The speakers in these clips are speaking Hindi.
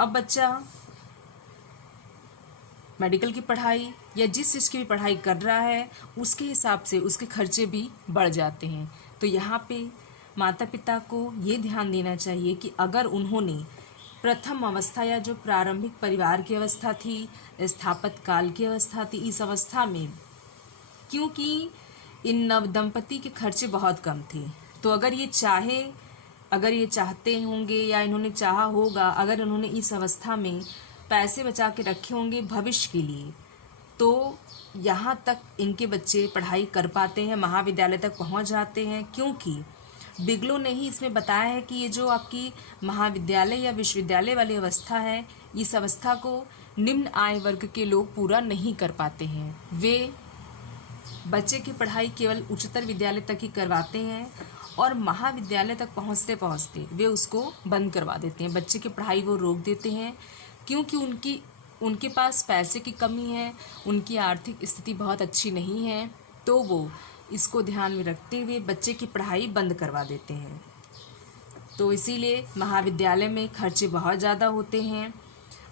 अब बच्चा मेडिकल की पढ़ाई या जिस चीज़ की भी पढ़ाई कर रहा है उसके हिसाब से उसके खर्चे भी बढ़ जाते हैं। तो यहाँ पे माता पिता को ये ध्यान देना चाहिए कि अगर उन्होंने प्रथम अवस्था या जो प्रारंभिक परिवार की अवस्था थी, स्थापत काल की अवस्था थी, इस अवस्था में क्योंकि इन नव दंपति के खर्चे बहुत कम थे, तो अगर ये चाहते होंगे या इन्होंने चाहा होगा, अगर उन्होंने इस अवस्था में पैसे बचा के रखे होंगे भविष्य के लिए, तो यहाँ तक इनके बच्चे पढ़ाई कर पाते हैं, महाविद्यालय तक पहुँच जाते हैं। क्योंकि बिगलो ने ही इसमें बताया है कि ये जो आपकी महाविद्यालय या विश्वविद्यालय वाली अवस्था है, इस अवस्था को निम्न आय वर्ग के लोग पूरा नहीं कर पाते हैं। वे बच्चे की पढ़ाई केवल उच्चतर विद्यालय तक ही करवाते हैं और महाविद्यालय तक पहुंचते पहुंचते वे उसको बंद करवा देते हैं। बच्चे की पढ़ाई वो रोक देते हैं क्योंकि उनके पास पैसे की कमी है, उनकी आर्थिक स्थिति बहुत अच्छी नहीं है, तो वो इसको ध्यान में रखते हुए बच्चे की पढ़ाई बंद करवा देते हैं। तो इसीलिए महाविद्यालय में खर्चे बहुत ज़्यादा होते हैं।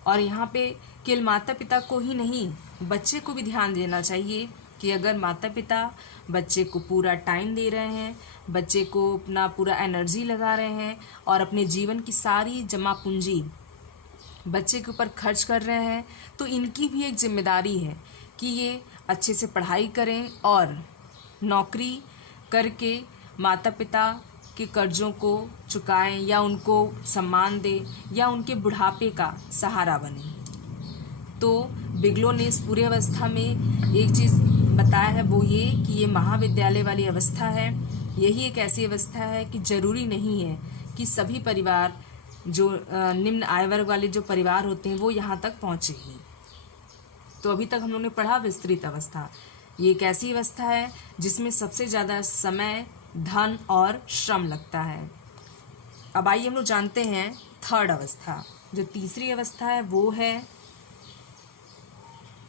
और यहाँ पे केवल माता पिता को ही नहीं, बच्चे को भी ध्यान देना चाहिए कि अगर माता पिता बच्चे को पूरा टाइम दे रहे हैं, बच्चे को अपना पूरा एनर्जी लगा रहे हैं और अपने जीवन की सारी जमा पूंजी बच्चे के ऊपर खर्च कर रहे हैं, तो इनकी भी एक जिम्मेदारी है कि ये अच्छे से पढ़ाई करें और नौकरी करके माता पिता के कर्जों को चुकाएं या उनको सम्मान दें या उनके बुढ़ापे का सहारा बने। तो बिगलो ने इस पूरी अवस्था में एक चीज़ बताया है, वो ये कि ये महाविद्यालय वाली अवस्था है। यही एक ऐसी अवस्था है कि ज़रूरी नहीं है कि सभी परिवार जो निम्न आय वर्ग वाले जो परिवार होते हैं वो यहाँ तक पहुँचे ही। तो अभी तक हम लोगों ने पढ़ा विस्तृत अवस्था। ये एक ऐसी अवस्था है जिसमें सबसे ज़्यादा समय, धन और श्रम लगता है। अब आइए हम लोग जानते हैं थर्ड अवस्था। जो तीसरी अवस्था है वो है